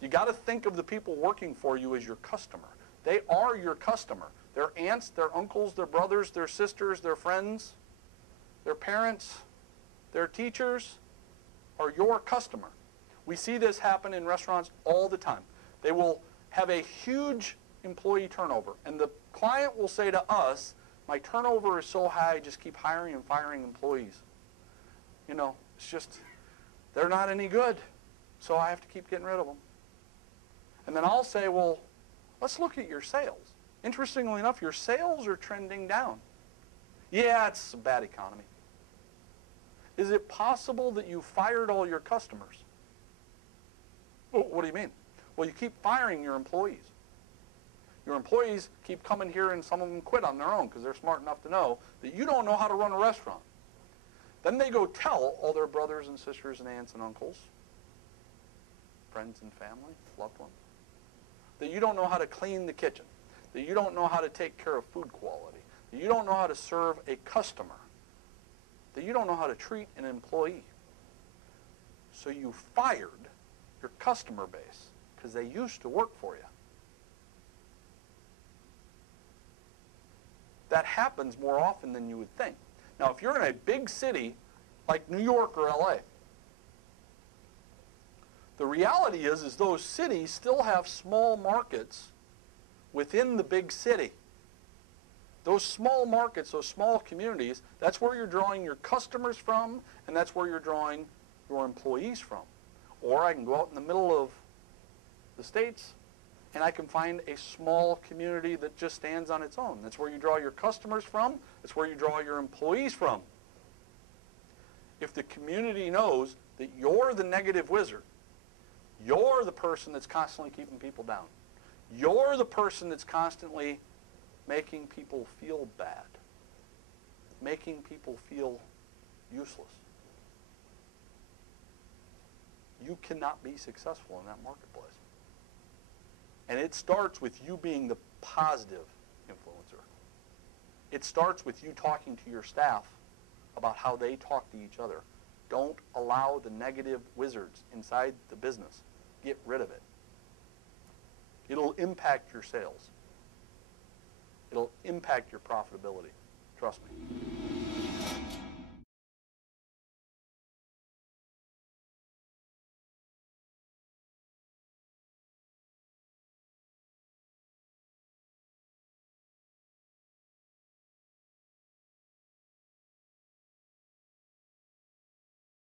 You got to think of the people working for you as your customer. They are your customer. Their aunts, their uncles, their brothers, their sisters, their friends, their parents, their teachers are your customer. We see this happen in restaurants all the time. They will have a huge employee turnover, and the client will say to us, my turnover is so high, I just keep hiring and firing employees. You know, it's just, they're not any good, so I have to keep getting rid of them. And then I'll say, well, let's look at your sales. Interestingly enough, your sales are trending down. Yeah, it's a bad economy. Is it possible that you fired all your customers? Well, what do you mean? Well, you keep firing your employees. Your employees keep coming here and some of them quit on their own because they're smart enough to know that you don't know how to run a restaurant. Then they go tell all their brothers and sisters and aunts and uncles, friends and family, loved ones, that you don't know how to clean the kitchen, that you don't know how to take care of food quality, that you don't know how to serve a customer, that you don't know how to treat an employee. So you fired your customer base because they used to work for you. That happens more often than you would think. Now, if you're in a big city like New York or LA, the reality is those cities still have small markets within the big city. Those small markets, those small communities, that's where you're drawing your customers from, and that's where you're drawing your employees from. Or I can go out in the middle of the States, and I can find a small community that just stands on its own. That's where you draw your customers from. That's where you draw your employees from. If the community knows that you're the negative wizard, you're the person that's constantly keeping people down, you're the person that's constantly making people feel bad, making people feel useless, you cannot be successful in that marketplace. And it starts with you being the positive influencer. It starts with you talking to your staff about how they talk to each other. Don't allow the negative wizards inside the business. Get rid of it. It'll impact your sales. It'll impact your profitability. Trust me.